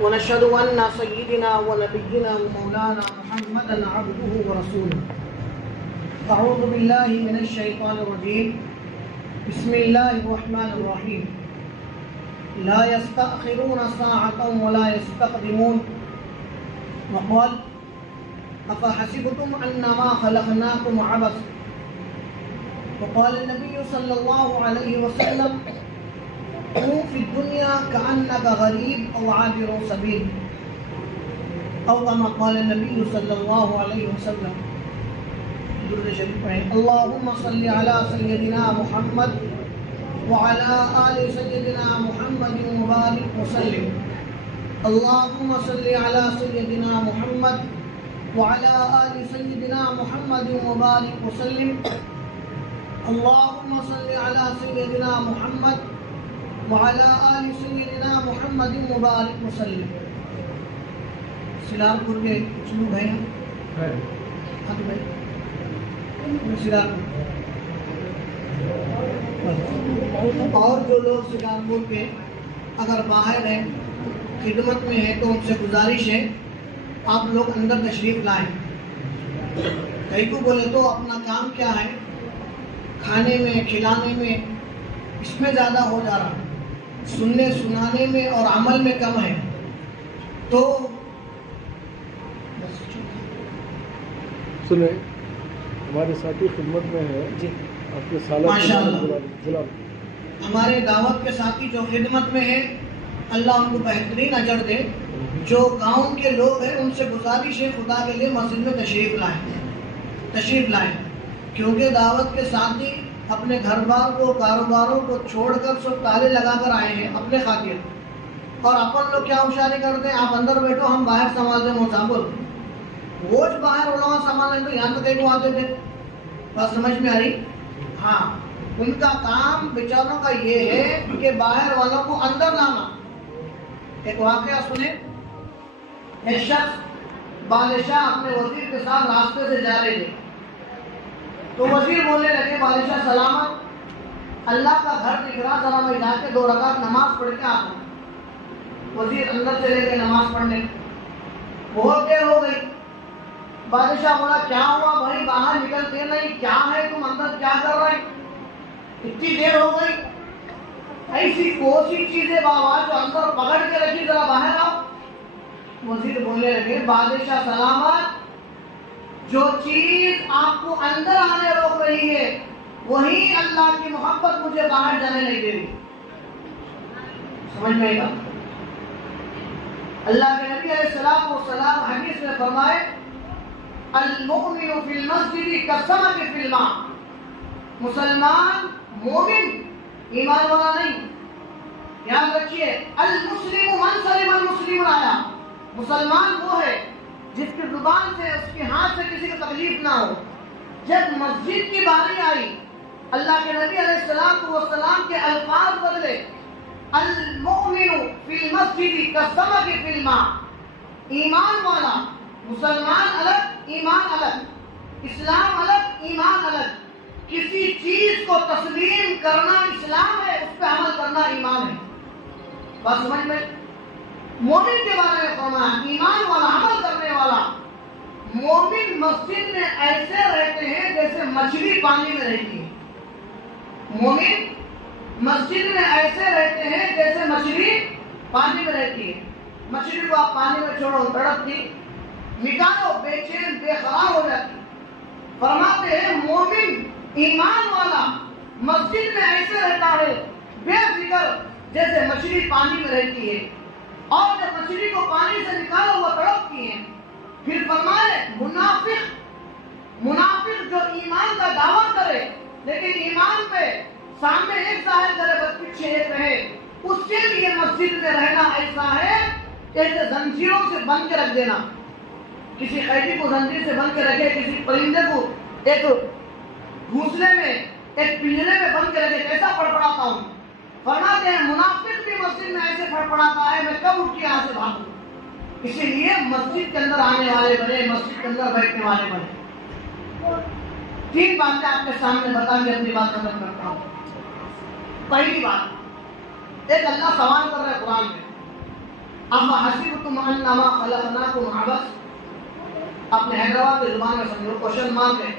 ونشهد أن سيدنا ونبينا ومولانا محمدا عبده ورسوله. أعوذ بالله من الشيطان الرجيم. بسم الله الرحمن الرحيم. لا يستأخرون ساعة ولا يستقدمون. وقال أفحسبتم أنما خلقناكم عبثا. وقال النبي صلى الله عليه وسلم كن في الدنيا كأنك غريب أو عابر سبيل، أو كما قال النبي صلى الله عليه وسلم. درود شریف پڑھیں. اللهم صل على سيدنا محمد وعلى آل سيدنا محمد وبارك وسلم. اللهم صل على سيدنا محمد وعلى آل سيدنا محمد وبارك وسلم. اللهم صل على سيدنا محمد وعلى آل سيدنا محمد مبارک وسلم. سلام پور کے کچھ لوگ ہیں ہاں بھائی سلام اور جو لوگ سلام پور کے اگر باہر ہیں خدمت میں ہیں تو ان سے گزارش ہے آپ لوگ اندر تشریف لائیں. کئی کو بولے تو اپنا کام کیا ہے کھانے میں کھلانے میں اس میں زیادہ ہو جا رہا ہے، سننے سنانے میں اور عمل میں کم ہے. تو سنیں ہمارے ساتھی خدمت میں ہے جی آپ کے سالہ ہمارے دعوت کے ساتھی جو خدمت میں ہیں اللہ ان کو بہترین اجر دے. جو گاؤں کے لوگ ہیں ان سے گزارش ہے خدا کے لیے مسجد میں تشریف لائیں کیونکہ دعوت کے ساتھی اپنے گھر بار کو کاروباروں کو چھوڑ کر سب تالے لگا کر آئے ہیں اپنے خاطر. اور اپن لوگ کیا ہوشیاری کرتے ہیں آپ اندر بیٹھو ہم باہر سنبھالتے ہیں مصابل روز باہر علماء سنبھال لیں تو یہاں تو کہیں کو آتے تھے. بات سمجھ میں آ رہی؟ ہاں ان کا کام بیچاروں کا یہ ہے کہ باہر والوں کو اندر لانا. ایک واقعہ سنیں. ایک شخص بادشاہ اپنے وزیر کے ساتھ راستے سے جا رہے تھے تو وزیر بولنے لگے بادشاہ سلامت اللہ کا گھر دکھ رہا ذرا میں جا کے 2 رکعت نماز پڑھ کے آتا ہوں. وزیر اندر چلے گئے نماز پڑھنے. بہت دیر ہو گئی. بادشاہ بولا کیا ہوا بھائی باہر نکلتے نہیں کیا ہے تم اندر کیا کر رہے اتنی دیر ہو گئی. ایسی کوسی چیزیں بابا جو اندر پکڑ کے رکھی ذرا باہر آؤ. وزیر بولنے لگے بادشاہ سلامت جو چیز آپ کو اندر آنے روک رہی ہے وہی اللہ کی محبت مجھے باہر جانے نہیں دے رہی. سمجھ میں آئے گا؟ اللہ کے نبی علیہ السلام حدیث میں فرمائے المؤمن فی المسجد کالسمک فی الماء. مسلمان مومن ایمان والا نہیں. یاد رکھیے المسلم من سلم المسلمون آیا. مسلمان وہ ہے جس کی زبان سے اس کے ہاتھ سے کسی کو تکلیف نہ ہو. جب مسجد کی باری آئی اللہ کے نبی علیہ السلام کے الفاظ بدلے. المؤمن فی المسجد کالسمک فی الماء. ایمان والا مسلمان الگ ایمان الگ اسلام الگ ایمان الگ. کسی چیز کو تسلیم کرنا اسلام ہے اس پہ عمل کرنا ایمان ہے. بات سمجھ میں؟ مومن کے بارے میں فرمایا ایمان والا عمل کرنے والا. مومن مسجد میں ایسے رہتے ہیں جیسے مچھلی پانی میں رہتی ہے. مومن مسجد میں ایسے رہتے ہیں جیسے مچھلی پانی میں رہتی ہے. مچھلی کو آپ پانی میں چھوڑو تڑپتی نکالو بے چین بے قرار ہو جاتی. فرماتے ہیں مومن ایمان والا مسجد میں ایسے رہتا ہے بے فکر جیسے مچھلی پانی میں رہتی ہے. اور جب مچھلی کو پانی سے نکالو وہ تڑپتی ہیں. پھر فرمائے منافق جو ایمان کا دعویٰ کرے لیکن ایمان پہ سامنے ایک ظاہر کرے بس پیچھے ایک رہے اس کے لیے مسجد میں رہنا ایسا ہے جیسے زنجیروں سے بند کے رکھ دینا. کسی قیدی کو زنجیر سے بند کے رکھے کسی پرندے کو ایک گھونسلے میں ایک پنجرے میں بند کے رکھے کیسا پڑپڑاتا ہوں. فرماتے ہیں منافق بھی مسجد میں ایسے پڑپڑاتا ہے میں کب اٹھ کے یہاں سے بھاگوں. اسی لیے مسجد کے اندر آنے والے بنے مسجد کے اندر بیٹھنے والے بنے. 3 باتیں آپ کے سامنے بتا کے اپنی بات ختم کرتا ہوں. پہلی بات ایک اللہ سوال کر رہا ہے قرآن میں افحسبتم انما خلقناکم عبث. اپنے حیدرآباد کی زبان میں سمجھو، کوشچن مارک ہے.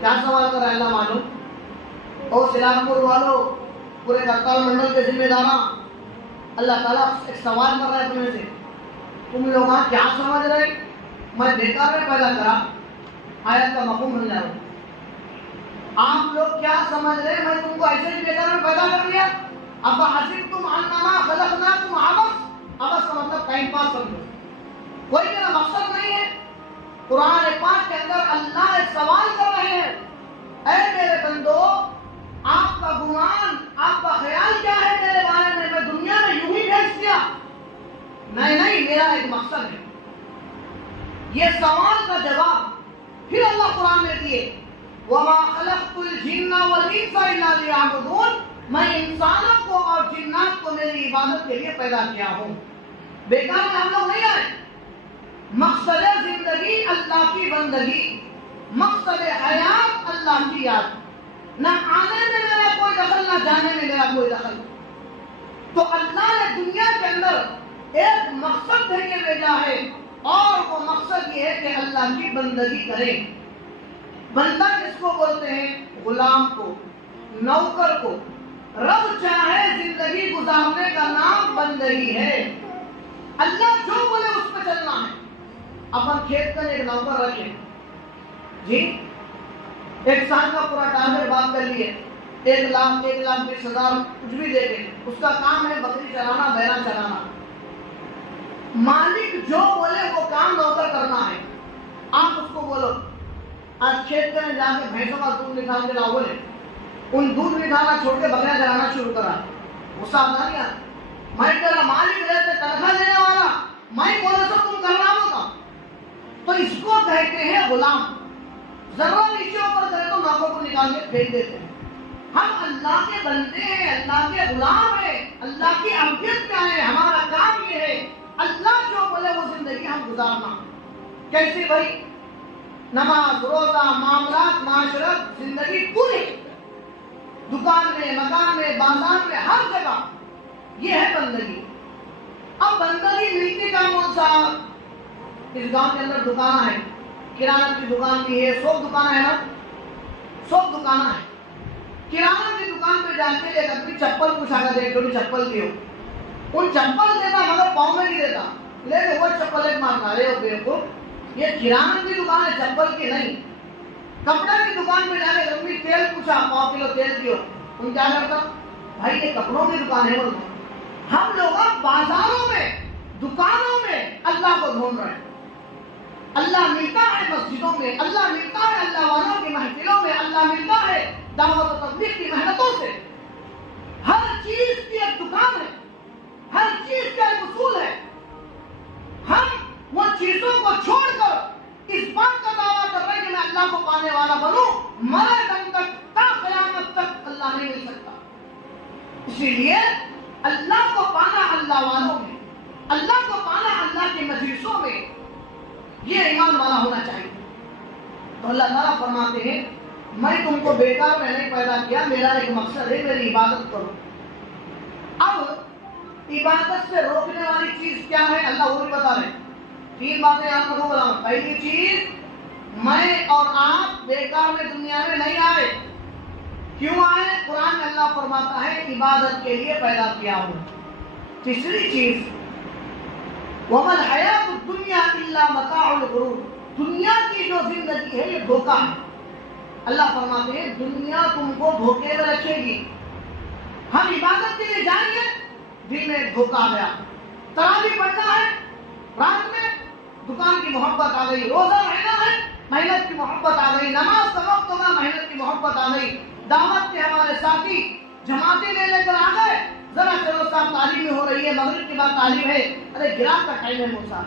کیا سوال کر رہا ہے اللہ معلوم؟ اور سیلاب پور والوں، پورے کرتال منڈل کے ذمہ داران، اللہ تعالیٰ ایک سوال کر رہا ہے تمہیں سے. تم لوگ کیا سمجھ رہے میں بیکار میں پیدا کرا؟ آیت کا مفہوم سمجھا رہا ہوں. آپ لوگ کیا سمجھ رہے میں تم کو ایسے ہی بیکار میں پیدا کر دیا؟ افحسبتم انما خلقناکم عبث. عبث کا مطلب ٹائم پاس سمجھو، کوئی میرا مقصد نہیں ہے. قرآن پاک کے اندر اللہ ایک سوال کر رہے ہیں، اے میرے بندو، آپ کا گمان، آپ کا خیال کیا ہے میرے بارے میں؟ میں دنیا میں یوں ہی بھیج دیا؟ نہیں، میرا ایک مقصد ہے. یہ سوال کا جواب پھر اللہ قرآن میں دیے، وَمَا خَلَقْتُ الْجِنَّ وَالْإِنسَ إِلَّا لِيَعْبُدُونَ. میں انسانوں کو اور جنات کو میری عبادت کے لیے پیدا کیا ہوں. بیکار میں ہم لوگ نہیں آئے. مقصد زندگی اللہ کی بندگی، مقصد حیات اللہ کی یاد. نہ آنے میں میرا کوئی دخل، نہ جانے میں میرا کوئی دخل. تو اللہ نے دنیا کے اندر ایک مقصد ہے کہ بھیجا ہے، اور وہ مقصد یہ ہے کہ اللہ کی بندگی کریں. بندہ کس کو بولتے ہیں؟ غلام کو، نوکر کو. رب چاہے زندگی گزارنے کا نام بندگی ہے. اللہ جو بولے اس پہ چلنا ہے. اپن کھیت کا ایک نوکر رکھے جی، 1 سال کا پورا ٹارگیٹ بات کر لیے، 1,20,000 کچھ بھی دے کے، اس کا کام ہے بکری چلانا، بیرا چلانا. مالک جو بولے وہ کام نوکر کرنا ہے. آپ اس کو بولو آج کھیت میں جا کے بھینسوں کا دودھ نکال کے لاؤ، بولے ان دودھ نکالنا چھوڑ کے بکریاں چلانا شروع کرا. غصہ آتا نہیں آتا؟ میں تیرا مالک رہتے، تنخواہ دینے والا، میں بولے تو تم کر رہا ہوگا. تو اس کو کہتے ہیں غلام. ذرا نیچے اوپر کرے تو نوکر کو نکال کے پھینک دیتے ہیں. ہم اللہ کے بندے ہیں، اللہ کے غلام ہیں، اللہ کی عبادت کیا ہے؟ ہمارا کام یہ ہے اللہ جو بولے وہ زندگی ہم گزارنا. کیسے بھائی؟ نماز، روزہ، معاملات، معاشرت، زندگی پوری، دکان میں، مکان میں، بازار میں، ہر جگہ یہ ہے بندگی. اب بندگی ملتی کا کون سا؟ اس گاؤں کے اندر دکان ہے، کرانہ کی دکان بھی ہے، 100 دکان ہے نا، 100 دکان ہے. کرانہ کی دکان پہ جا کے ایک آدمی چپل پوچھا کر ایک جوڑی چپل کی ہو، ان چپل دیتا مگر پاؤں میں نہیں دیتا، لے کے وہ چپل ایک مارتا. ارے وہ بیوقوف، یہ کرانہ کی دکان ہے، چپل کی نہیں. کپڑے کی دکان پہ جا کے آدمی تیل پوچھا، 1 کلو تیل دیو، ان کیا کرتا؟ بھائی یہ کپڑوں کی دکان ہے. بولتا ہم لوگ بازاروں میں، دکانوں میں اللہ کو ڈھونڈ رہے ہیں. اللہ ملتا ہے مسجدوں میں، اللہ ملتا ہے اللہ والوں کی محفلوں میں، اللہ ملتا ہے دعوت و تبلیغ کی محنتوں سے. ہر چیز کی ایک دکان ہے، ہر چیز کا ایک اصول ہے. ہم وہ چیزوں کو چھوڑ کر اس بات کا دعویٰ کر رہے ہیں کہ میں اللہ کو پانے والا بنوں. مرے دم تک، تا قیامت تک اللہ نہیں مل سکتا. اسی لیے اللہ کو پانا اللہ والوں میں، اللہ کو پانا اللہ کی مجلسوں میں، یہ ایمان والا ہونا چاہیے. تو اللہ تعالیٰ فرماتے ہیں میں تم کو بیکار میں نہیں پیدا کیا، میرا ایک مقصد ہے، میری عبادت کرو. اب عبادت سے روکنے والی چیز کیا ہے اللہ وہ بھی بتا رہے ہیں. 3 باتیں آپ کو بتاؤں. پہلی چیز، میں اور آپ بیکار میں دنیا میں نہیں آئے. کیوں آئے؟ قرآن میں اللہ فرماتا ہے عبادت کے لیے پیدا کیا ہوں. تیسری چیز، وَمَا الْحَيَاةُ الدُّنْيَا إِلَّا مَتَاعُ الْغُرُورِ. دنیا کی جو زندگی ہے یہ دھوکہ ہے. اللہ فرماتے ہیں دنیا تم کو دھوکے میں رکھے گی. ہم عبادت کے لیے جائیں گے، دل میں ایک دھوکہ آ گیا. تراویح پڑھنا ہے، رات میں دکان کی محبت آ گئی. روزہ رہنا ہے، محنت کی محبت آ گئی. نماز کا وقت ہوگا، محنت کی محبت آ گئی. دعوت کے ہمارے ساتھی جماعتیں لے کر آ گئے، ذرا چلو صاحب تعلیم ہو رہی ہے، مغرب کے بعد تعلیم ہے، ارے گرام کا ٹائم ہے موسیٰ.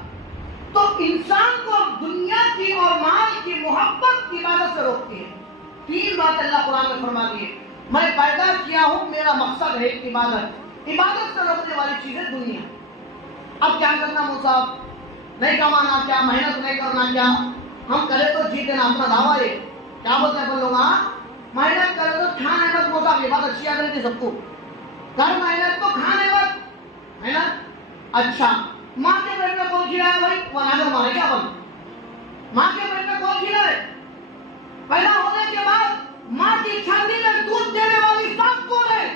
تو انسان کو دنیا کی اور مال کی محبت کی عبادت سے روکتی ہے. 3 بات اللہ قرآن میں فرما دی ہے. میں پیدا کیا ہوں، میرا مقصد ہے عبادت. عبادت سے روکنے والی چیز ہے دنیا. اب کیا کرنا موسیٰ؟ نہیں کمانا کیا؟ محنت نہیں کرنا کیا؟ ہم کرے تو جیتے نا، اپنا دعویٰ ہے. کیا بولتے ہیں لوگ؟ محنت کرے تو کھانے مت. موسیٰ یہ بات اچھی یاد رہتی سب کو. کر محنت تو کھانے مت. محنت اچھا ماں کے پیٹ میں کون کھلایا بھائی؟ بنا کر مارے کیا بن؟ ماں کے پیٹ میں کون کھلائے؟ پیدا ہونے کے بعد ماں کی چھاتی میں دودھ دینے والی ذات کون ہے؟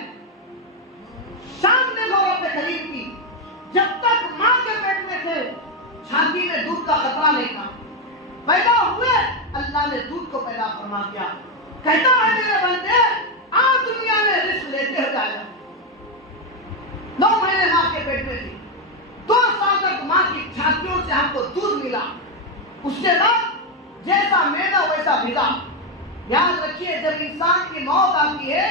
شان دیکھو رب کریم کی، جب تک ماں کے پیٹ میں تھے چھاتی میں دودھ کا خطرہ نہیں تھا، پیدا ہوئے اللہ نے دودھ کو پیدا فرما دیا، کہتا ہے میرے بندے آج دنیا میں رزق لیتے ہو جائے گا۔ 9 مہینے ماں کے پیٹ میں تھی، 2 سال تک ماں کی چھاتیوں سے ہم کو دودھ ملا، اس کے بعد جیسا میدا ویسا غذا۔ یاد رکھیے جب انسان کی موت آتی ہے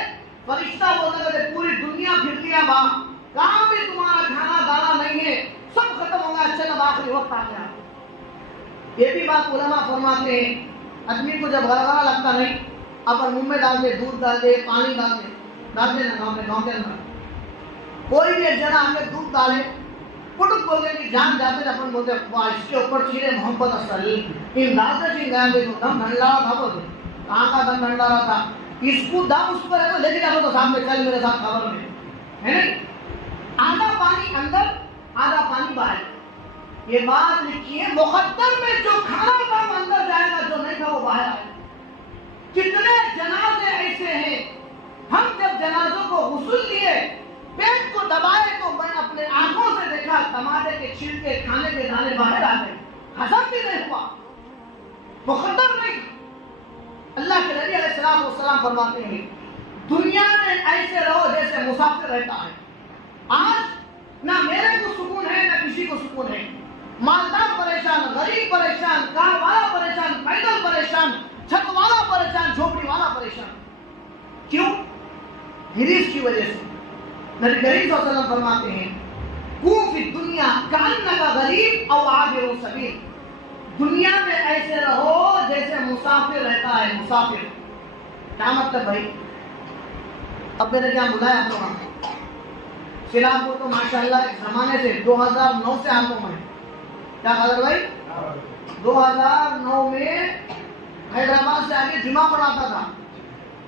فرشتہ بولتا ہے پوری دنیا پھر لیا باپ، کہاں بھی تمہارا کھانا دانا نہیں ہے، سب ختم ہو گیا، چل اب آخری وقت آ گیا۔ یہ بھی بات علماء فرماتے ہیں آدمی کو جب غرغرہ لگتا نہیں، اپن منہ میں ڈال دے، دودھ ڈال دے، پانی ڈال دے نا گاؤں کے اندر کوئی بھی ایک جنا ہمیں دودھ ڈالے پٹک بولتے کہ جان جاتے اپن بولتے اس کے اوپر چھیرے محبت اصل ان ڈالتے چھین گیا دیکھو دم ڈھنڈا رہا تھا، بولتے کہاں کا دم ڈھنڈا رہا تھا، اس کو دم اس پر ہے تو لے کے جاتا تو سامنے چل میرے ساتھ خبر میں ہے نہیں، آدھا پانی اندر آدھا پانی باہر۔ یہ بات لکھی ہے مقدر میں جو کھانا تھا وہ اندر جائے گا، جو نہیں تھا وہ باہر آئے گا۔ کتنے جنازے ایسے ہیں ہم جب جنازوں کو غسل دیے پیٹ کو دبائے تو میں اپنے آنکھوں سے دیکھا ٹماٹر کے چھلکے کھانے کے دانے باہر آ گئے، ہضم بھی نہیں ہوا، مقدر نہیں۔ اللہ کے نبی علیہ السلام والسلام فرماتے ہیں دنیا میں ایسے رہو جیسے مسافر رہتا ہے۔ آج نہ میرے کو سکون ہے نہ کسی کو سکون ہے، مالدار پریشان، غریب پریشان، کار والا پریشان، پیدل پریشان، چھت والا پریشان، جھوپڑی والا پریشان۔ کیوں؟ حریص کی وجہ سے۔ نبی کریم صلی اللہ علیہ وسلم فرماتے ہیں کون فی الدنیا کأنک غریب او عابر سبیل، دنیا میں ایسے رہو جیسے مسافر رہتا ہے، مسافر۔ کیا مطلب بھائی؟ اب میں نے کیا بلایا آپ لوگوں سیلاب کو تو ماشاءاللہ ایک زمانے سے 2009 سے ہاتھوں میں کیا خبر بھائی؟ 2009 میں حیدرآباد سے آگے جمعہ پڑھاتا تھا،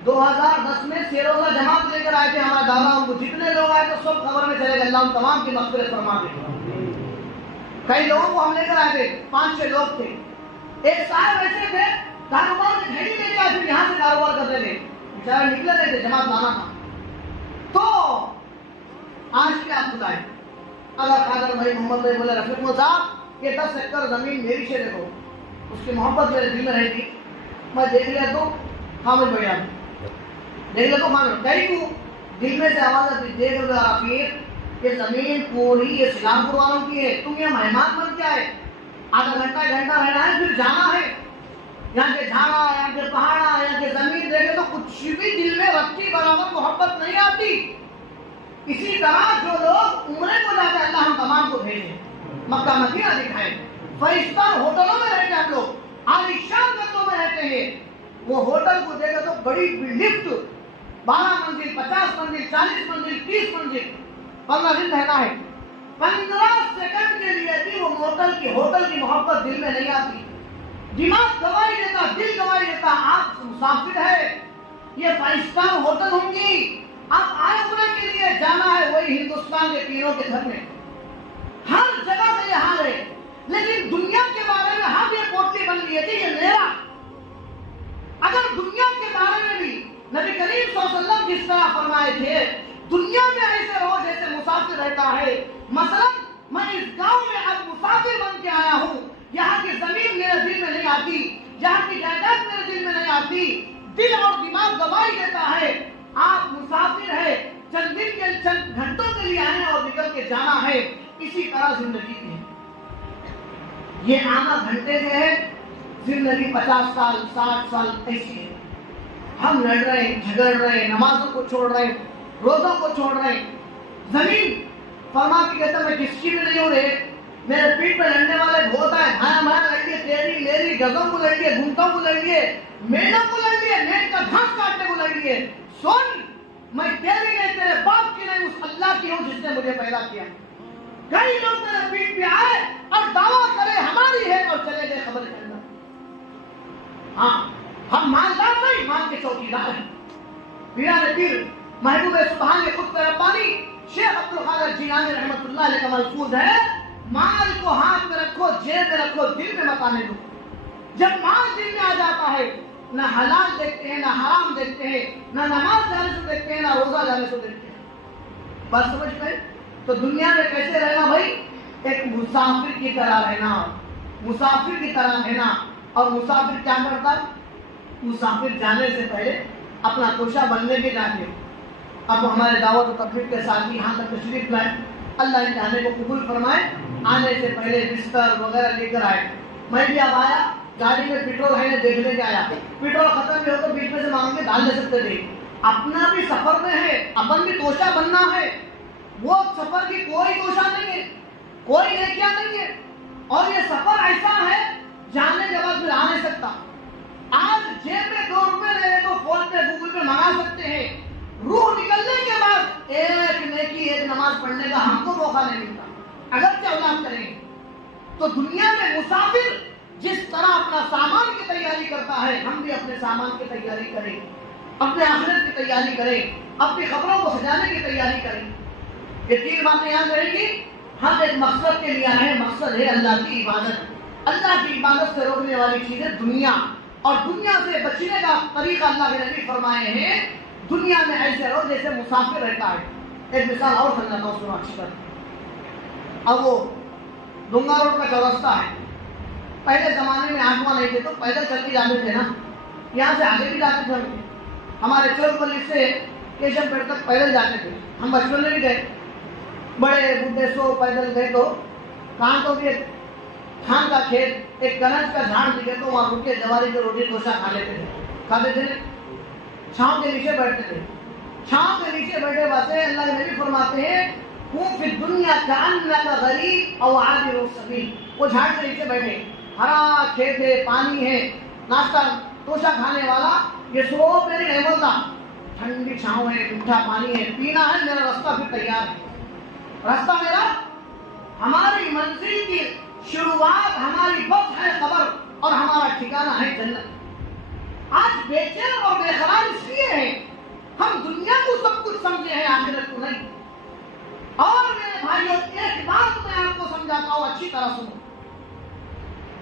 2010 میں سیروزہ جماعت لے کر آئے تھے ہمارا دادا، ان کو جتنے لوگ آئے تو سب خبر میں چلے گا، اللہ ان تمام کی مغفرت فرما دے۔ کئی لوگوں کو ہم لے کر آئے تھے، 5-6 لوگ تھے، ایک صاحب ایسے تھے کاروبار کی گھڑی لے کے آئے تھے، یہاں سے کاروبار کر رہے تھے، بیچارے نکلے رہے تھے، جماعت لانا تھا۔ تو آج کیا بتائے اگر قادر بھائی محمد بھائی بولے رفیق صاحب یہ 10 ایکڑ زمین میری سے دیکھو، اس کی محبت میرے دل میں رہتی، میں دیکھ لیا تو خامد بھائی دیکھ لیا تو خامد کئی کو دل میں سے آواز آتی دیکھ لو رفیق یہ زمین پوری یہ سلام پور والوں کی ہے، تم یہ مہمان بن کے آئے، آدھا گھنٹہ رہنا ہے پھر جانا ہے، یہاں کے جھاڑا یہاں کے پہاڑا یہاں کے زمین دیکھے تو کچھ بھی دل میں رکھی برابر محبت نہیں آتی۔ اسی طرح جو لوگ عمرے کو جاتے ہیں اللہ ہم تمام کو بھیجیں، مکہ مدینہ دکھائیں، فرشتہ ہوٹلوں میں رہتے ہیں، ہم لوگ عالیشان گھروں میں رہتے ہیں، وہ ہوٹل کو دیکھے تو بڑی لفٹ 12 منزل 50 منزل 40 منزل 30 منزل 15 دن رہنا ہے، 15 سیکنڈ کے لیے بھی وہ ہوٹل کی محبت دل میں نہیں آتی، دماغ گواہی دیتا، دل گواہی دیتا آپ مسافر ہے، یہ 5 اسٹار ہوٹل ہوں گی، آپ آئے عمرے کے لیے جانا ہے وہی ہندوستان کے پیروں کے گھر میں، ہر جگہ میں یہ حال ہے، لیکن دنیا کے بارے میں ہم یہ پوٹلی بن لیے تھے یہ میرا۔ اگر دنیا کے بارے میں بھی نبی کریم صلی اللہ علیہ وسلم جس طرح فرمائے تھے دنیا میں ایسے رہو جیسے مسافر رہتا ہے، مثلا میں اس گاؤں میں اب مسافر بن کے آیا ہوں، یہاں کی زمین میرے دل میں نہیں آتی، یہاں کی جائیداد میرے دل میں نہیں آتی، دل اور دماغ گواہی دیتا ہے آپ مسافر ہے، چند دن کے چند گھنٹوں کے لیے آئے اور نکل کے جانا ہے، اسی طرح زندگی کی ہے، یہ آنا گھنٹے کے ہے، زندگی 50 سال 60 سال ایسی ہے، ہم لڑ رہے ہیں، جھگڑ رہے ہیں، نمازوں کو چھوڑ رہے ہیں، روزوں کو چھوڑ رہے ہیں، زمین فرما کے کہتا میں کس کی بھی نہیں ہو رہے، میرے پیٹ پہ لڑنے والے بہت ہیں، بھایا بھایا لڑ لیے، تیری لیری گزوں کو لڑ لیے، گھنٹوں کو لڑ لیے، میڑوں کو لڑ لیے، میڑ کا گھاس کاٹنے کو لڑ لیے، سن میں تیری نہیں تیرے باپ کی نہیں اس اللہ کی ہوں جس نے مجھے پیدا کیا۔ کئی لوگ میرے پیٹ پہ آئے اور دعویٰ کرے ہماری ہے اور چلے گئے خبر کے اندر، ہاں ہم مالدار نہیں مال کے چوکیدار ہیں۔ پیران پیر محبوب سبحان خود ربانی شیخ عبد القادر جیلانی رحمۃ اللہ علیہ کا ملفوظ ہے مال کو ہاتھ میں رکھو، جیب میں رکھو، دل میں مت آنے دو۔ جب مال دل میں آ جاتا ہے، نہ حلال دیکھتے ہیں، نہ حرام دیکھتے ہیں، نہ نماز جانے سے دیکھتے ہیں، نہ روزہ جانے سے دیکھتے ہیں۔ بات سمجھ گئے؟ تو دنیا میں کیسے رہنا بھائی؟ ایک مسافر کی طرح رہنا، مسافر کی طرح رہنا۔ اور مسافر کیا کرتا؟ مسافر جانے سے پہلے اپنا توشہ بننے کے جاتے۔ اب ہمارے دعوت و تقریب کے ساتھ یہاں تک تشریف لائے، اللہ ان کے آنے کو قبول فرمائے۔ آنے سے پہلے بستر وغیرہ لے کر آئے۔ میں بھی اب آیا، گاڑی میں پیٹرول ہے دیکھنے کے آیا، پیٹرول ختم بھی ہو تو بیچ میں سے مانگ کے ڈال دے سکتے تھے۔ اپنا بھی سفر میں ہے، اپن بھی توشہ بننا ہے۔ وہ سفر کی کوئی توشہ نہیں ہے، کوئی نیکیاں نہیں ہے، اور یہ سفر ایسا ہے جانے کے بعد پھر آ نہیں سکتا۔ آج جیب میں 2 روپے لے تو فون پہ گوگل پہ منگا سکتے ہیں، روح نکلنے کے بعد ایک نیکی ایک نماز پڑھنے کا ہم کو موقع نہیں ملتا، اگر کیا اولاد کریں۔ تو دنیا میں مسافر جس طرح اپنا سامان کی تیاری کرتا ہے، ہم بھی اپنے سامان کی تیاری کریں، اپنے آخرت کی تیاری کریں، اپنی خبروں کو سجانے کی تیاری کریں۔ یہ 3 باتیں یاد رہیں گی۔ ہم ایک مقصد کے لیے آئے ہیں، مقصد ہے اللہ کی عبادت۔ اللہ کی عبادت سے روکنے والی چیز ہے دنیا، اور دنیا سے بچنے کا طریقہ اللہ کے نبی فرمائے ہیں، دنیا میں ایسے رہو جیسے مسافر رہتا ہے۔ ایک مثال اور سمجھاتا ہوں، سنو اچھی بات۔ اب وہ ڈونگا روڈ کا چوراستہ ہے، پہلے زمانے میں آٹواں نہیں تھے تو پیدل چل کے جاتے تھے نا، یہاں سے آگے بھی جاتے تھے۔ ہمارے چوک گلی سے کیشن پیڑ تک پیدل جاتے تھے، ہم بچپن میں بھی گئے، بڑے بڈھے سو پیدل گئے تو کہاں تو بھی ایک دھان کا کھیت، ایک کنج کا جھاڑ دکھے تو وہاں رک کے جواری کی روٹی توشہ کھا لیتے تھے، کھاتے تھے، چھاؤں کے نیچے بیٹھتے تھے۔ چھاؤں کے نیچے بیٹھے باتیں اللہ کے نبی فرماتے ہیں، ہوں فی الدنیا کأنک غریب او عابر السبیل۔ وہ جھاڑ کے نیچے بیٹھے، ہرا کھیت ہے، پانی ہے، ناشتہ توشہ کھانے والا، یہ سو میری نعمت تھا، ٹھنڈی چھاؤں ہے، میٹھا پانی ہے، پینا ہے، میرا راستہ پھر تیار ہے۔ راستہ میرا، ہماری منزل کی شروعات، ہماری بس ہے قبر، اور ہمارا ٹھکانہ ہے جنت۔ آج بے چین اور بے قرار اس لیے ہے، ہم دنیا کو سب کچھ سمجھے ہیں، آخرت کو نہیں۔ اور میرے بھائیوں، ایک بات میں آپ کو سمجھاتا ہوں، اچھی طرح سنو۔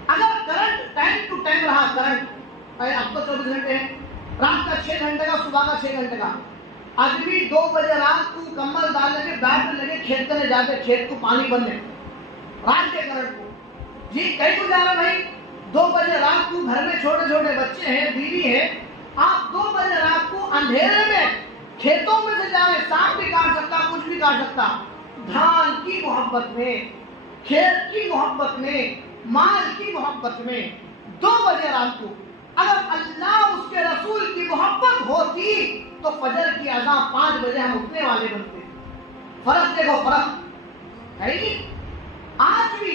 اگر کرنٹ ٹائم ٹو ٹائم رہا، کرنٹ اب تو 24 گھنٹے ہیں، رات کا 6 گھنٹے کا، صبح کا 6 گھنٹے کا، آدمی 2 بجے رات کو کمبل ڈال کے بیٹھ میں لگے کھیت میں جاتے، کھیت کو پانی بھرنے، رات کے کرنٹ کو جی کہیں کو جا رہے بھائی؟ 2 بجے رات کو گھر میں چھوٹے چھوٹے بچے ہیں، بیوی ہے، آپ 2 بجے رات کو اندھیرے میں کھیتوں میں سے جا رہے، سانپ بھی کاٹ سکتا، کچھ بھی کاٹ سکتا، دھان کی محبت میں، کھیت کی محبت میں، مال کی محبت میں 2 بجے رات کو اگر اللہ اس کے رسول کی محبت ہوتی تو فجر کی اذان 5 بجے ہم اٹھنے والے بنتے۔ فرق دیکھو، فرق ہے ہی۔ آج بھی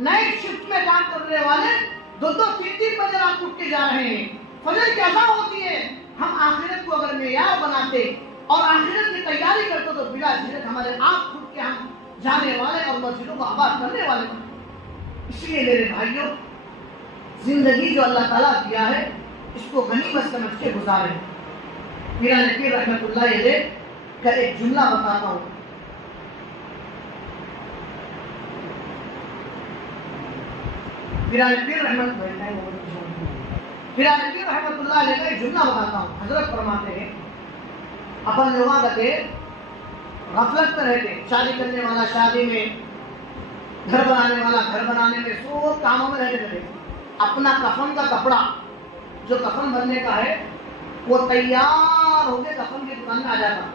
نائٹ شفٹ میں کام کرنے والے 2-2 3-3 بجے رات اٹھ کے جا رہے ہیں، فجر کی اذان ہوتی ہے۔ ہم آخرت کو اگر معیار بناتے اور آخرت کی تیاری کرتے تو بلا جھجک ہمارے آپ خود کے ہم جانے والے اور مسجدوں کو آباد کرنے والے بنتے۔ اس لیے میرے بھائیوں، زندگی جو اللہ تعالیٰ دیا ہے اس کو غنیمت سمجھ کے گزاریں۔ میرا نبی رحمت اللہ علیہ کا ایک جملہ بتاتا ہوں۔ میرا نبی رحمت اللہ علیہ کا ایک جملہ بتاتا ہوں۔ حضرت فرماتے ہیں، اپن لوگوں کا غفلت میں رہتے، شادی کرنے والا شادی میں، گھر بنانے والا گھر بنانے میں، سب کاموں میں رہتے تھے۔ اپنا کفن کا کپڑا جو کفن بننے کا ہے وہ تیار ہو کے کفن کی دکان میں آ جاتا،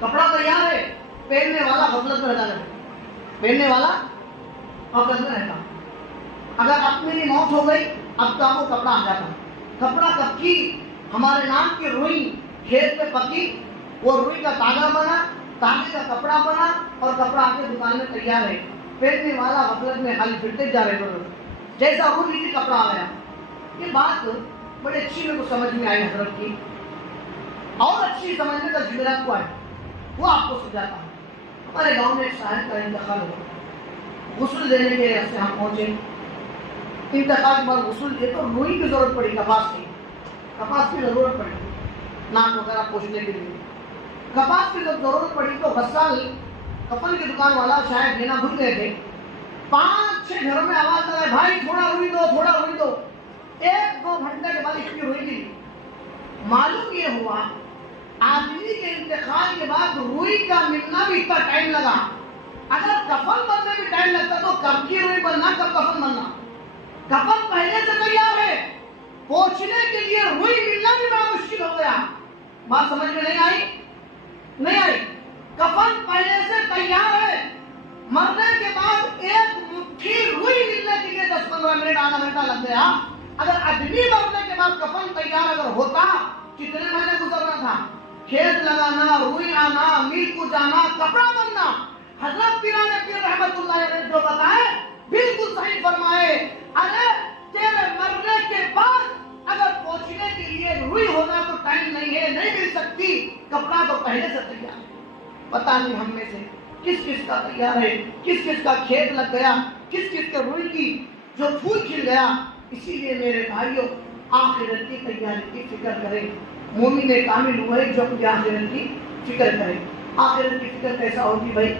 کپڑا تیار ہے، پہننے والا غفلت میں رہتا، پہننے والا غفلت میں رہتا۔ اگر اب میری موت ہو گئی اب تو آپ کو کپڑا آ جاتا، کپڑا کب کی؟ ہمارے نام کی روئی کھیت میں پکی، وہ روئی کا تاگا بنا، تاگے کا کپڑا بنا، اور کپڑا آپ کے دکان میں تیار ہے، پہننے والا غفلت میں خالی پھرتے جا رہے تھے، جیسا وہ نیچے کپڑا آیا۔ یہ بات بڑی اچھی میرے کو سمجھ میں آئی حضرت کی، اور اچھی سمجھنے کا جمعرات کو آئے، وہ آپ کو سمجھاتا ہوں۔ ہمارے گاؤں میں ایک صاحب کا انتقال ہوا، غسل دینے کے راستے ہم پہنچے، انتقال کے بعد غسل دیے تو روئی کی ضرورت پڑی، کپاس کی ضرورت پڑی، ناک وغیرہ پوچھنے کے لیے کپاس کی ضرورت پڑی، تو غسال کفن کی دکان والا شاید دینا بھول گئے تھے، 5-6 گھروں میں آواز آ رہا ہے بھائی تھوڑا روئی دو تھوڑا روئی دو. 1-2 گھنٹے کے بعد اس کی روئی گئی. معلوم یہ ہوا آدمی کے انتقال کے بعد روئی کا ملنا بھی اتنا ٹائم لگا. اگر کفن بننے میں ٹائم لگتا تو کب کی روئی بننا کب کفن بننا. کفن پہلے سے تیار ہے, پہنچنے کے لیے روئی ملنا بھی بڑا مشکل ہو گیا. بات سمجھ میں نہیں آئی؟ نہیں آئی. کفن پہلے سے تیار ہے, مرنے کے بعد ایک مٹھی روئی ملنے کے لیے 10-15 منٹ آدھا گھنٹہ لگ گیا. اگر آدمی مرنے کے بعد کفن تیار اگر ہوتا کتنے مہینے گزرنا تھا. کھیت لگانا, روئی آنا, میل کو جانا, کپڑا بننا. حضرت پیران پیر رحمت اللہ علیہ نے جو بتائے بالکل صحیح فرمائے. ارے تیرے مرنے کے بعد اگر پہنچنے کے لیے روئی ہونا تو ٹائم نہیں ہے, نہیں مل سکتی. کپڑا تو پہلے سے تیار ہے. پتہ نہیں ہم میں سے کس کس کا تیار ہے, کس کس کا کھیت لگ گیا, کس کس کے روئی کی جو پھول کھل گیا. اسی لیے میرے بھائیوں آخرت کی تیاری کی فکر کریں. مومن کامل وہ ہے جو اپنی آخرت کی فکر کرے. آخرت کی فکر کیسا ہوگی بھائی؟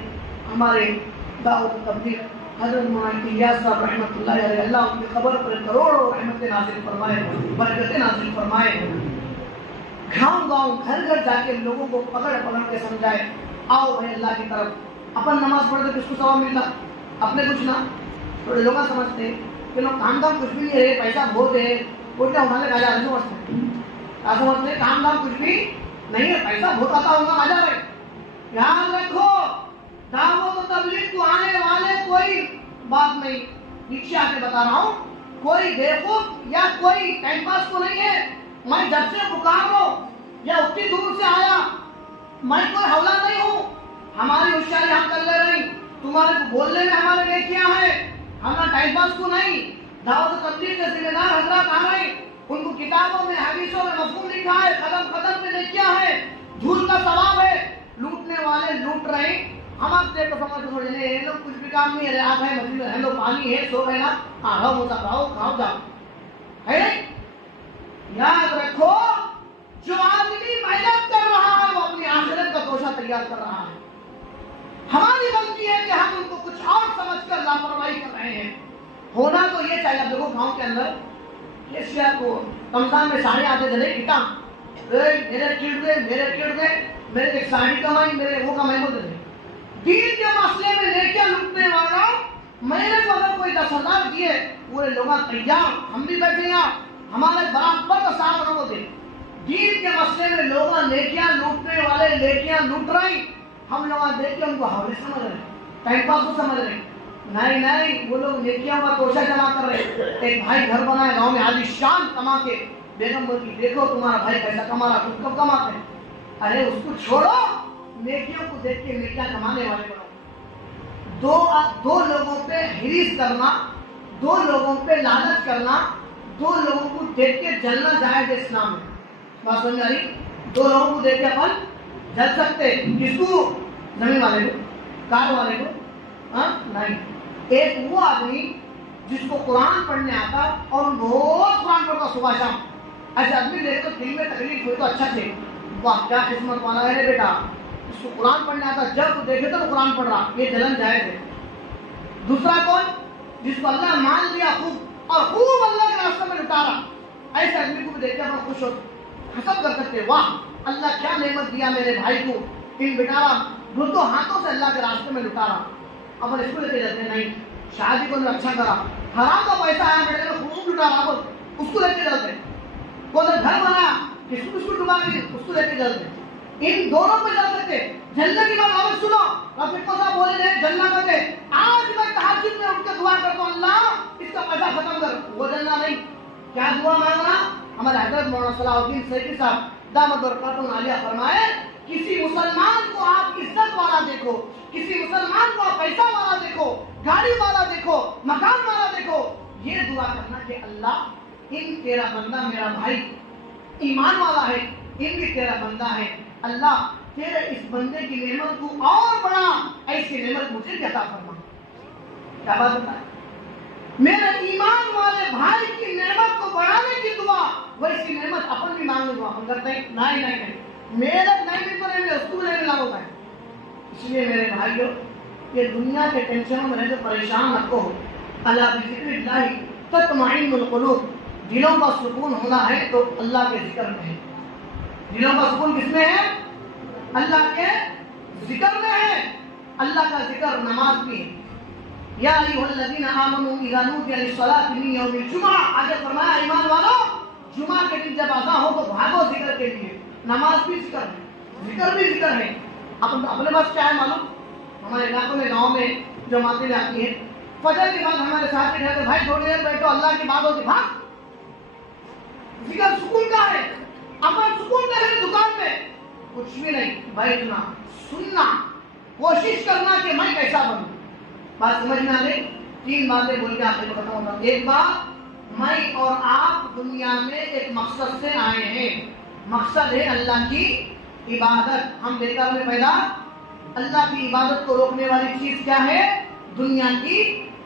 ہمارے دعوت و تبلیغ حضرت مولانا الیاس صاحب رحمۃ اللہ علیہ, اللہ ان کی قبر پر کروڑوں رحمت نازل فرمائے, برکتیں نازل فرمائے. گاؤں گاؤں گھر گھر جا کے لوگوں کو پکڑ پکڑ کے سمجھائے آؤ بھائی اللہ کی طرف. اپن نماز پڑھتے کس کو ثواب ملتا؟ اپنے کچھ نہ. تھوڑے لوگ سمجھتے ہیں کہ لوگ کام دام کچھ بھی نہیں ہے, پیسہ بہت ہے, الٹا اٹھانے کا جا رہے سمجھتے ہیں. کیا سمجھتے ہیں؟ کام دام کچھ بھی نہیں ہے, پیسہ بہت آتا ہوگا مزہ رہے. یاد رکھو دعوت و تبلیغ کو آنے والے کوئی بات نہیں. نیچے آ کے بتا رہا ہوں, کوئی بیوقوف یا کوئی ٹائم پاس کو نہیں ہے. میں جب سے پکار ہوں یا اتنی دور سے آیا, میں کوئی حوالہ نہیں ہوں. ہماری ہوشیاری ہم کر لے رہی, تمہارے بولنے میں ہمارے نیکیاں ہیں, ہمارا ٹائم پاس کو نہیں. دعوت و تبلیغ کے ذمہ دار حضرات آ رہے ہیں, ان کو کتابوں میں حدیثوں میں مفہوم لکھا ہے, قدم قدم پہ نیکیاں ہے, دھول کا ثواب ہے. لوٹنے والے لوٹ رہے ہیں. ہم آپ سے تو سمجھ سمجھ لیں یہ لوگ کچھ بھی کام نہیں ہے, آپ ہے مسجد ہے, لوگ پانی ہے, سو رہے نا, آؤ مسافر کھاؤ جاؤ ہے. یاد رکھو جو آدمی محنت کر رہا ہے وہ اپنی آخرت کا توشہ تیار کر رہا ہے. ہماری غلطی ہے کہ ہم ان کو کچھ اور سمجھ کر لاپرواہی کر رہے ہیں. ہونا تو یہ چاہیے. دیکھو گاؤں کے اندر یہ شہر کو رمضان میں ساڑی آتے تھے کتا میرے کڑ دے میرے ایک ساڑی کمائی, میرے وہ کمائی بولتے تھے. دین کے مسئلے میں نیکیاں لوٹنے والا میرے کو اگر کوئی 10,000 دیے پورے لوگ تیار, ہم بھی بیٹھے ہیں, ہمارے برابر کا ساتھ رکھو دے. دین کے مسئلے میں لوگ نیکیاں لوٹنے والے نیکیاں لوٹ رہے, ہم لوگ دیکھ کے ان کو حوالے سمجھ رہے, ٹائم پاس کو سمجھ رہے. نہیں, وہ لوگ نیکیوں کا توشہ جمع کر رہے. ایک بھائی گھر بنائے گاؤں میں عالی شان کما کے, بیگم بولتی دیکھو تمہارا بھائی پیسہ کما رہا, تم کب کماتے ہیں؟ ارے اس کو چھوڑو, نیکیوں کو دیکھ کے نیکیاں کمانے والے بنو. دو لوگوں پہ حریص کرنا, 2 لوگوں پہ لالچ کرنا, 2 لوگوں کو دیکھ کے جلنا جائز اسلام میں. بات سمجھ آ رہی؟ 2 لوگوں کو دیکھ کے اپن جل سکتے. کس کو؟ زمین والے کو, کار والے کو نہیں. ایک وہ آدمی جس کو قرآن پڑھنے آتا اور بہت قرآن پڑھتا صبح شام, ایسے آدمی دیکھ تو دل میں تکلیف ہوئی تو اچھا سے واہ کیا قسمت والا ہے بیٹا, اس کو قرآن پڑھنے آتا, جب دیکھے تو قرآن پڑھ رہا, یہ جلن جائز ہے. دوسرا کون؟ جس کو اللہ مان لیا خوب اور خوب اللہ کے راستے میں لٹارا, ایسے آدمی کو بھی دیکھ کے ہم خوش ہو حسد کر سکتے, واہ اللہ کیا نعمت دیا میرے بھائی کو, ان بٹارا دو ہاتھوں سے اللہ کے راستے میں لٹارا. اب اس کو لے کے جاتے ہیں نہیں, شادی کو اچھا کرا, حرام کا پیسہ آیا بیٹے نے خوب لٹارا, بول اس کو لے کے جاتے. کون گھر بنایا کس کو ڈبا دی, اس کو لے کے جاتے. ان دونوں پہ جل سکتے. جلنے کی بات اور سنو, رفیق صاحب بولے تھے جلنا کرتے, آج میں تہجد میں اٹھ کے دعا کرتا ہوں اللہ اس کا پیسہ ختم کر, وہ جلنا نہیں. کیا دعا مانگنا؟ ہمارے حضرت مولانا صلاح الدین سیدی صاحب دامت برکاتہ عالیہ فرمائے, کسی مسلمان کو آپ عزت والا دیکھو, کسی مسلمان کو آپ پیسہ والا دیکھو, گاڑی والا دیکھو, مکان والا دیکھو, یہ دعا کرنا کہ اللہ ان تیرا بندہ میرا بھائی ایمان والا ہے, ان بھی تیرا بندہ ہے, اللہ تیرے اس بندے کی نعمت کو اور بڑا, ایسی نعمت مجھے بھی عطا فرما. کیا بات بتائیں, میرے ایمان والے بھائی کی نعمت کو بڑھانے کی دعا, ویسی نعمت اپن بھی مانگنے دعا ہم کرتے ہیں. نہیں, میرے نہیں بھی تو نہیں ملے, اس کو نہیں ملا ہوتا ہے. اس لیے میرے بھائیوں یہ دنیا کے ٹینشنوں میں رہ کے پریشان نہ ہو. اللہ بذکر اللہ تطمئن القلوب. دلوں کا سکون ہونا ہے تو اللہ کے ذکر میں ہے. دلوں کا سکون کس میں ہے؟ اللہ کے ذکر میں ہے. اللہ کا ذکر نماز بھی ہے. یا ایھا الذین آمنوا اذا نودی للصلاۃ من یوم الجمعہ. آگے فرمایا ایمان والو جمعہ کے دن جب اذان ہو تو بھاگو ذکر کے لیے. نماز بھی ذکر ہے, ذکر بھی ذکر ہے. اپنے پاس کیا ہے معلوم؟ ہمارے علاقوں میں گاؤں میں جماعتیں آتی ہیں, فجر کے بعد ہمارے ساتھی کہتے ہیں بھائی تھوڑی دیر بیٹھو اللہ کی بات ہوتی, بھاگ. ذکر سکون کا ہے. اپن سکون کا ہے دکان میں کچھ بھی نہیں, بیٹھنا سننا کوشش کرنا کہ میں کیسا بنوں. بات سمجھ میں آ گئی؟ 3 باتیں بول کے آپ کو ختم ہوتا ہوں. ایک بات, میں اور آپ دنیا میں ایک مقصد سے آئے ہیں. مقصد ہے اللہ کی عبادت. ہم بیکار میں پیدا. اللہ کی عبادت کو روکنے والی چیز کیا ہے؟ دنیا کی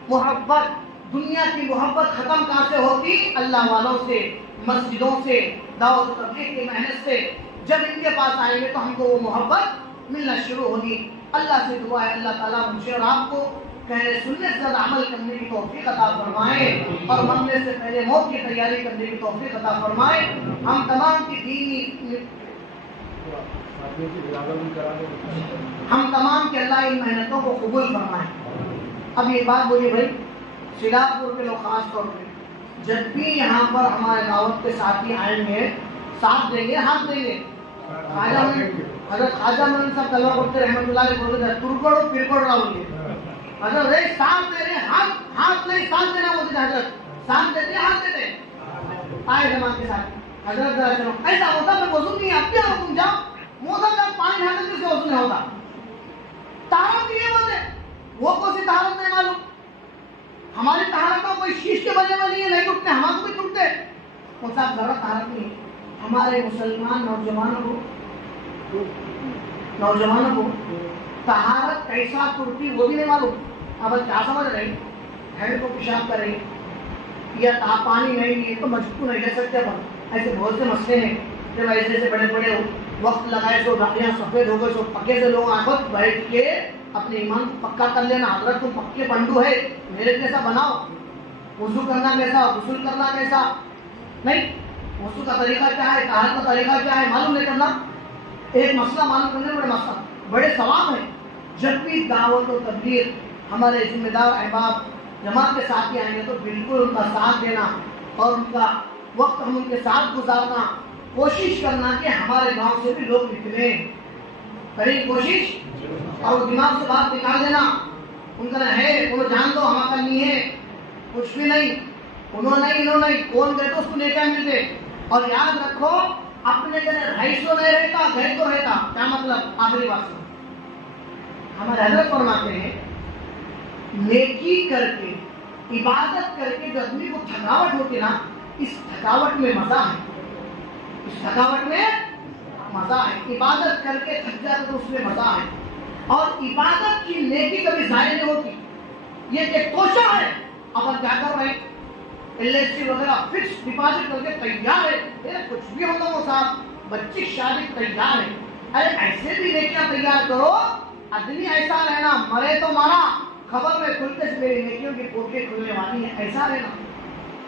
محبت. دنیا کی محبت ختم کہاں سے ہوتی؟ اللہ والوں سے, مسجدوں سے, دعوت و تبلیغ کی محنت سے. جب ان کے پاس آئیں گے تو ہم کو وہ محبت ملنا شروع ہوگی. اللہ سے دعا ہے اللہ تعالیٰ مجھے اور آپ کو کہنے سننے سے زیادہ عمل کرنے کی توفیق عطا فرمائے اور مرنے سے پہلے موت کی تیاری کرنے کی توفیق عطا فرمائے. ہم تمام کی دینی اللہ ان محنتوں کو قبول فرمائے. اب یہ بات بولیے بھائی, سیلاب پور کے لوگ خاص طور پہ جب بھی یہاں پر ہمارے دعوت کے ساتھی آئیں گے ساتھ دیں گے, ہاتھ دیں گے. حضرت خواجہ مولانا صاحب کلمہ پڑھتے رحمۃ اللہ علیہ بولتے تھے ترکڑ پھرکڑ رہا بولیے. حضرت رے ساتھ دے رہے, ہاتھ نہیں ساتھ دینا بولتے تھے. حضرت ساتھ دیتے ہاتھ دیتے. آئے جماعت کے ساتھ حضرت ذرا چلو, ایسا ہوتا میں وضو نہیں آپ کیا حکم جاؤ موسم جب پانی ڈالتے کس سے وضو نہیں ہوتا؟ طہارت نہیں ہوتے, وہ کون سی طہارت نہیں معلوم. ہماری طہارت کا کوئی شیش کے بنے والی ہے, نہیں ٹوٹتے, ہمارے کو بھی ٹوٹتے. وہ صاحب ذرا طہارت نہیں. ہمارے مسلمان نوجوانوں کو طہارت کیسا ٹوٹتی وہ بھی نہیں معلوم. اب کیا سمجھ رہے ہیں؟ ہینڈ کو پیشاب کریں یا پانی نہیں لیے تو مجبور نہیں لے سکتے. اپن ایسے بہت سے مسئلے ہیں جب ایسے ایسے بڑے بڑے وقت لگائے سو ڈالیاں سفید ہو گئے سو پکے سے لوگ آنکھوں بیٹھ کے اپنے ایمان کو پکا کر لینا. حضرت تم پکے پنڈو ہے, میرے جیسا بناؤ. وضو کرنا کیسا, غسل کرنا کیسا, نہیں وضو کا طریقہ کیا ہے, طہارت کا طریقہ کیا ہے معلوم نہیں کرنا. ایک مسئلہ معلوم کرنے بڑے مسئلہ بڑے ثواب ہیں. جب بھی دعوت و تبلیغ ہمارے ذمہ دار احباب جماعت کے ساتھ ہی آئیں گے تو بالکل ان کا ساتھ دینا اور ان کا وقت ہم ان کے ساتھ گزارنا. کوشش کرنا کہ ہمارے گاؤں سے بھی لوگ نکلیں, کریں کوشش اور وہ دماغ سے بات نکال دینا. ان کا ہے انہوں جان دو ہمارا نہیں ہے کچھ بھی نہیں, انہوں نہیں کون گئے تو اس کو نیچا ملتے. اور یاد رکھو اپنے گھر 250 نہیں رہتا, گھر تو رہتا. کیا مطلب؟ آخری بات سنو, ہمارے حضرت فرماتے ہیں نیکی کر کے عبادت کر کے جو آدمی کو تھکاوٹ ہوتی نا, اس تھکاوٹ میں مزہ ہے. اس تھکاوٹ میں مزہ ہے. عبادت کر کے تھک جاتا تو اس میں مزہ ہے. اور عبادت کی نیکی کبھی ضائع نہیں ہوتی. یہ ایک توشہ ہے. اب کیا کر رہے ہیں, LIC وغیرہ فکس ڈپازٹ کر کے تیار ہے, کچھ بھی ہوگا وہ صاحب بچی شادی تیار ہے. ارے ایسے بھی نیکیاں تیار کرو, آدمی ایسا رہنا مرے تو مارا, خبر میں کھلتے سے میری نیکیوں کی پوٹلی کھلنے والی ہے, ایسا رہنا.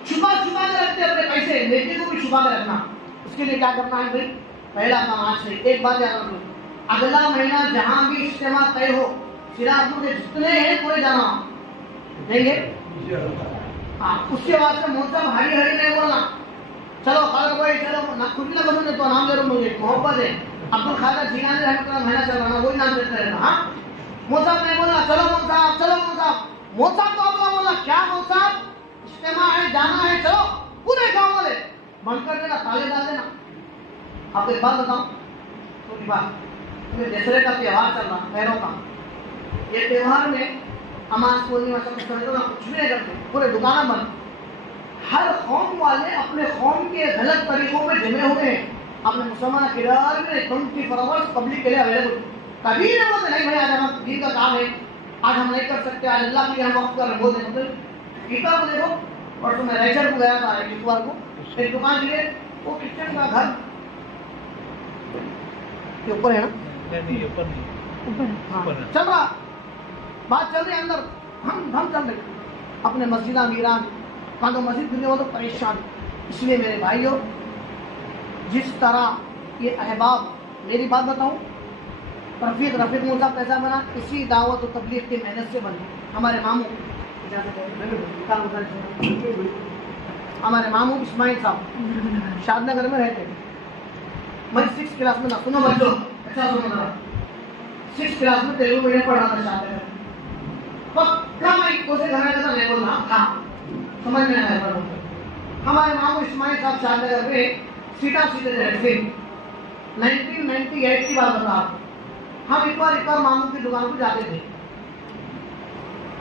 چھپا کے رکھتے اپنے پیسے, نیکی کو بھی چھپا کے رکھنا. اس کے لیے کیا کرنا ہے بھائی؟ پہلا کام آج سے ایک بات یاد رکھو, اگلا مہینہ جہاں بھی اجتماع طے ہو سیلاب پور کے جتنے ہیں پورے جانا دیں گے. ہاں اس کے بعد سے محتم ہری نہیں بولنا. چلو خالد بھائی چلو نہ خود نہ بولوں تو نام دے رہا ہوں, مجھے محبت ہے. عبد القادر جیلانی رحمۃ اللہ مہینہ چل رہا وہی نام دیتا رہنا. ہاں موسیٰ نہیں بولنا, چلو موسیٰ چلو موسیٰ تو اپنا بولنا. کیا موسیٰ اجتماع ہے جانا ہے, چلو پورے گاؤں والے بند کر دینا, تالے ڈال دینا. آپ کو ایک بات بتاؤں, چھوٹی بات, دسہرے کا تہوار چل رہا پیروں کا. یہ تہوار میں اماس پورنیما سب کچھ بھی نہیں کرتے, پورے دکانیں بند. ہر قوم والے اپنے قوم کے غلط طریقوں میں جمے ہوئے ہیں. آپ نے مسلمان کردار میں 24 آورس پبلک کے لیے اویلیبل. کبھی نہیں بولتے نہیں بھائی آج ہم دین کا کام ہے, آج ہم نہیں کر سکتے, آج اللہ کے لیے ہم وقت کر رہے بولتے ہیں. ٹھیکا کو دیکھو, اور میں ریچر کو گیا تھا اتوار کو, ایک دکان کے لیے وہ کچن کا گھر اوپر ہے نا, چل رہا بات چل رہی اندر ہم چل رہے اپنے مسجداں ویران کہاں تو مسجد دنیا وہ تو پریشان. اس لیے میرے بھائیوں جس طرح یہ احباب میری بات بتاؤں رفیق موسیٰ کیسا بنا اسی دعوت و تبلیغ کی محنت سے بنا. ہمارے ماموں اسماعیل صاحب شاد نگر میں رہتے ہیں. میں 6 کلاس میں سنو بچوں اچھا سنو ذرا 6 کلاس میں تیلگو میڈیم پڑھ رہا تھا شاد نگر. پکا میں کوسے گھر کا نہیں بول رہا تھا سمجھ میں آیا. ہمارے ماموں اسماعیل صاحب شاد نگر میں سیٹا سیٹے رہتے 1998 کی بات بتا. ہم ایک بار ماموں کی دکان پہ جاتے تھے.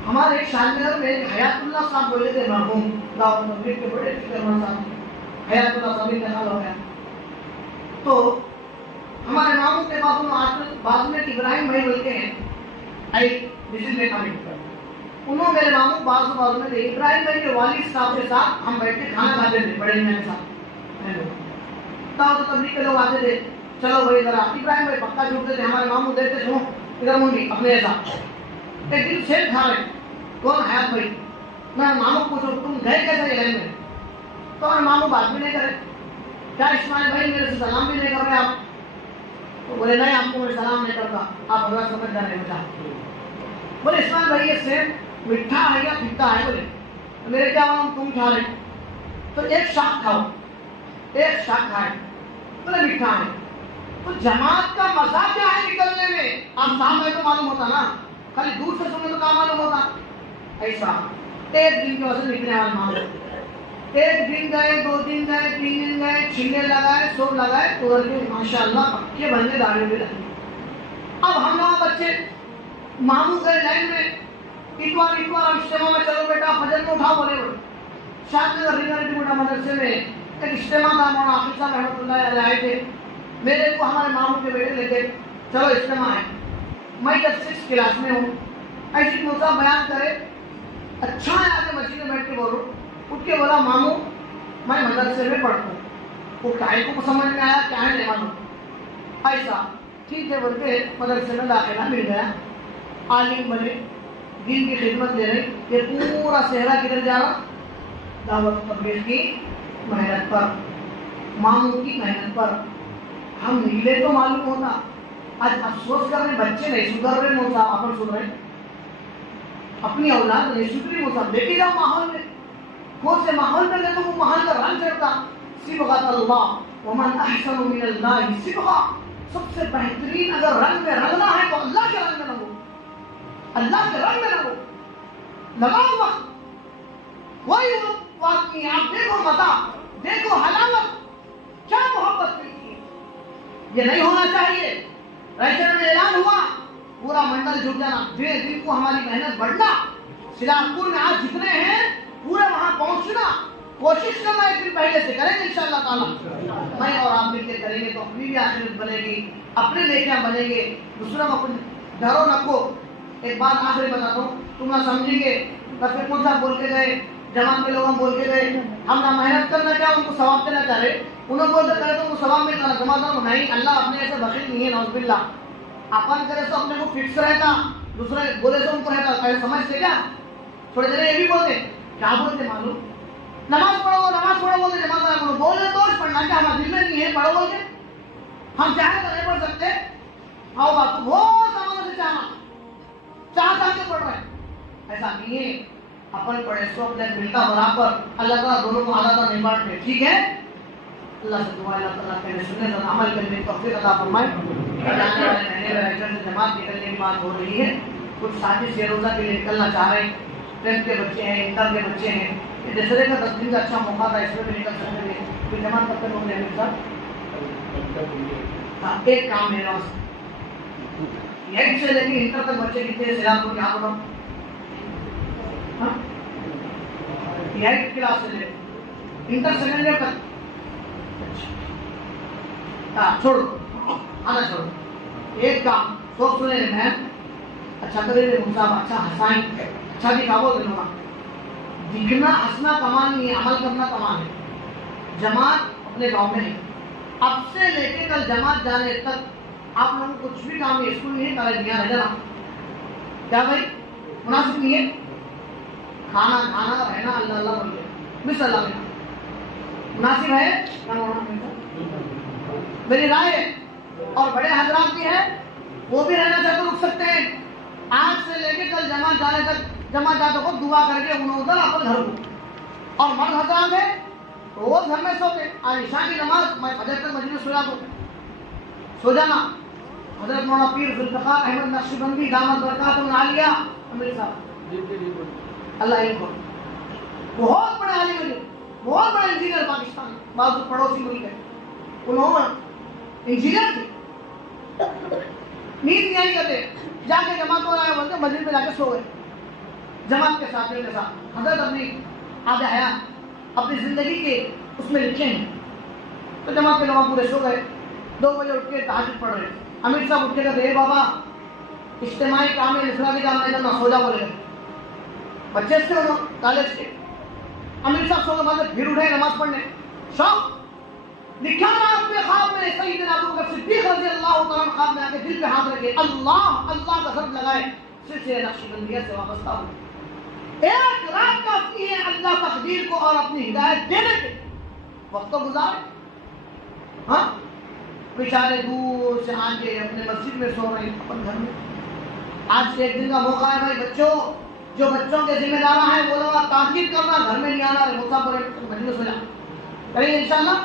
ہمارے ایک شاد نگر میں حیات اللہ صاحب بولے تھے مرحوم دعوت تبلیغ کے بڑے فکرمند صاحب حیات اللہ صاحب انتقال ہو گیا. تو ہمارے ماموں کے پاس بعد میں ابراہیم بھائی بولتے ہیں انہوں میرے ماموں بازو میں تھے. ابراہیم بھائی کے والد صاحب کے ساتھ ہم بیٹھ کے کھانا کھاتے تھے بڑے میاں کے ساتھ. دعوت تبلیغ کے لوگ آتے تھے چلو بھائی ذرا ابراہیم بھائی پکا جھوٹتے تھے. ہمارے ماموں دیکھتے تھے ادھر منڈی اپنے ایسا ایک دن شیر کھا رہے کون حیات بھائی. میں ماموں پوچھو تم گئے کیسے یہ لائن میں تو ہمارے ماموں بات بھی نہیں کرے. کیا اسماعیل بھائی میرے سے سلام بھی نہیں کر رہے آپ؟ تو بولے نہیں آپ کو میں سلام نہیں کرتا آپ اگلا سمجھ جانے بچا. بولے اسماعیل بھائی یہ سیب میٹھا ہے یا پھیکا ہے؟ بولے میرے کیا معلوم تم کھا رہے تو ایک شاخ کھاؤ. ایک شاخ کھائے بولے میٹھا ہے. تو جماعت کا مزہ کیا ہے نکلنے میں؟ آپ سامنے تو معلوم ہوتا نا خالی دور سے سننے تو کیا معلوم ہوتا. ایسا ایک دن کی وجہ نکلنے والے معاملے. ایک دن گئے 2 دن گئے 3 دن گئے چھلے لگائے سب لگائے ادھر کے ماشاءاللہ پکے بننے داڑھی بھی لگے. اب ہم لوگ بچے ماموں گئے لائن میں اتوار اجتماع میں چلو بیٹا فجر میں اٹھا بولے بولے. شاد نگر ریگریٹی موٹا مدرسے میں ایک اجتماع تھا. مولانا حافظ صاحب رحمۃ اللہ علیہ آئے تھے. میرے کو ہمارے ماموں کے بیٹے لے کے چلو اجتماع ہے. میں جب 6 کلاس میں ہوں ایسی موسیٰ بیان کرے اچھا ہے آگے مسجد میں بیٹھ کے بولو. اٹھ کے بولا ماموں میں مدرسے میں پڑھتا ہوں. وہ کائے کو سمجھ میں آیا کیا ہے نہیں معلوم. ایسا ٹھیک ہے بول کے مدرسے میں داخلہ مل گیا. عالم بنے دین کی خدمت لے رہے. یہ پورا صحرا کدھر جا رہا؟ دعوت تبلیغ کی محنت پر ماموں کی محنت پر. ہم نکلے تو معلوم ہوتا. آج افسوس کر رہے بچے نہیں سدھر رہے. موسیٰ اپن سن رہے اپنی اولاد نہیں سدھری. موسیٰ لے کے جاؤ ماحول میں کون سے ماحول میں لے تو وہ ماحول کا رنگ چڑھتا. صبغۃ اللہ ومن احسن من اللہ صبغہ. سب سے بہترین اگر رنگ میں رنگنا ہے تو اللہ کے رنگ میں رنگو. اللہ کے رنگ میں رنگو. لگاؤ وقت وہی واقعی. آپ دیکھو مزہ دیکھو حلاوت کیا محبت ملتی ہے. یہ نہیں ہونا چاہیے. رائچر میں اعلان ہوا پورا منڈل جھک جانا. دھیرے دن کو ہماری محنت بڑھنا. سیلامپور میں آج جتنے ہیں پورے وہاں پہنچنا کوشش کرنا. ایک دن پہلے سے کریں گے انشاءاللہ تعالیٰ. میں اور آپ مل کے کریں گے تو اپنی بھی آخرت بنے گی اپنے لیکیاں بنیں گے. دوسروں کو اپنے ڈرو نکو. ایک بات آخری بتا دو تم نہ سمجھیں گے رفیق صاحب بول کے گئے جماعت کے لوگ ہم بول کے گئے ہم نہ محنت کرنا کیا ان کو ثواب دینا چاہ رہے. انہوں بولتے کرے تو ان کو ثواب ملتا نا جماعت نہیں. اللہ اپنے ایسے بخیل نہیں ہے نعوذ باللہ. اپن کرے تو اپنے کو فکس رہتا دوسرے بولے تو ان کو رہتا. پہلے سمجھتے کیا تھوڑے دیر یہ بھی بولتے کیا بولتے معلوم نماز پڑھو بولتے جماعت والے پڑھو بولے تو پڑھنا کیا ہمارے دل میں نہیں ہے پڑھو بولتے. ہم چاہیں تو نہیں پڑھ سکتے. آؤ بات بہت زمانے سے چاہتا کے پڑھ رہے ہیں. ایسا نہیں ہے. اپن پڑھے سو اپنے ملتا برابر. اللہ تعالیٰ دونوں کو آدھا نہیں بانٹتے. ٹھیک ہے. اللہ سے دعا اللہ تعالیٰ کہنے سننے کا عمل کرنے کی توفیق عطا فرمائے. جانے والے مہینے میں سے جماعت نکلنے کی بات ہو رہی ہے. کچھ ساتھی سے روزہ کے لیے نکلنا چاہ رہے ہیں. 10th کے بچے ہیں انٹر کے بچے ہیں. یہ دسہرے کا 10 دن کا اچھا موقع تھا. اس میں بھی نکل سکتے ہیں. کوئی جماعت کب تک ہو رہے ہیں سر؟ ہاں ایک کام میرا 8 سے لے کے انٹر تک بچے کتنے سیلاب کو یاد ہوگا؟ 8 کلاس سے لے انٹر سیکنڈ ایئر تک. چھوڑو آنا چھوڑو. ایک کام سوچ سنے رہے ہیں اچھا کرے رہے مصاب اچھا ہنسائیں اچھا دکھاو دنوں. دکھنا ہنسنا کمان نہیں ہے عمل کرنا کمان ہے. جماعت اپنے گاؤں میں ہے. اب سے لے کے کل جماعت جانے تک آپ لوگوں کو کچھ بھی کام نہیں. اسکول نہیں کرے دیا رہ جانا کیا بھائی مناسب نہیں ہے؟ کھانا کھانا رہنا اللہ اللہ بول گیا بسم اللہ میں مناسب ہے؟ میری رائے ہے اور بڑے حضرات بھی ہیں وہ بھی رہنا چاہتے رک سکتے ہیں. آج سے لے کے کل جماعت جانے تک جماعت جاتے کو دعا کر کے انہوں ادھر اپنے گھر کو. اور مرد حضرات ہیں روز گھر میں سوتے. آج عشاء کی نماز میں فجر تک مسجد میں سو جاتا ہوں. سو جانا. حضرت مولانا پیر ذوالفقار احمد نقشبندی دامت برکاتہ عالیہ امیر صاحب اللہ ان کو بہت بڑے عالم ہیں بہت بڑے انجینئر پاکستان بعض پڑوسی ملک ہے انہوں انجینئر تھے نیند نہیں آئی کرتے جا کے جماعت ہو رہا ہے بولتے مسجد میں جا کے سو گئے جماعت کے ساتھ کے ساتھ. حضرت اپنی آدھا حیات اپنی زندگی کے اس میں لکھے ہیں. تو جماعت کے لوگ پورے سو گئے 2 بجے اٹھ کے تہجد پڑھ رہے. امیر صاحب اٹھ کے کہتے اے بابا اجتماعی کام ہے انفرادی کام نہیں کرنا سو جا بولے گئے. بچے سے انہوں کالج کے امیر صاحب سو کے بعد پھر اٹھے نماز پڑھنے. شوق لکھا نا اپنے خواب میں سیدنا ابوبکر صدیق رضی اللہ تعالیٰ عنہ خواب میں آ کے دل پہ ہاتھ رکھے اللہ اللہ کا سب لگائے سلسلہ نقشبندیہ سے وابستہ ہو. 1 رات کافی ہے اللہ تقدیر کو اور اپنی ہدایت دینے کے وقت تو گزارے. ہاں بیچارے دور سے آ کے اپنے مسجد میں سو رہے ہیں اپنے گھر میں. آج سے 1 دن کا موقع ہے بھائی بچوں جو بچوں کے ذمہ دار ہیں وہ لوگ تاکید کرنا گھر میں نہیں آنا مسافر مسجد میں سو جا کریں گے انشاءاللہ.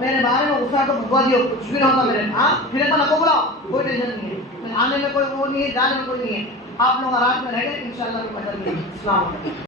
میرے بارے میں غصہ تو بھگوا دیو کچھ بھی نہ ہوتا میرے. ہاں پھر ایک بار بلاؤ کوئی ٹینشن نہیں ہے. آنے میں کوئی وہ نہیں ہے جانے میں کوئی نہیں ہے. آپ لوگ رات میں رہ گئے انشاءاللہ. السلام علیکم.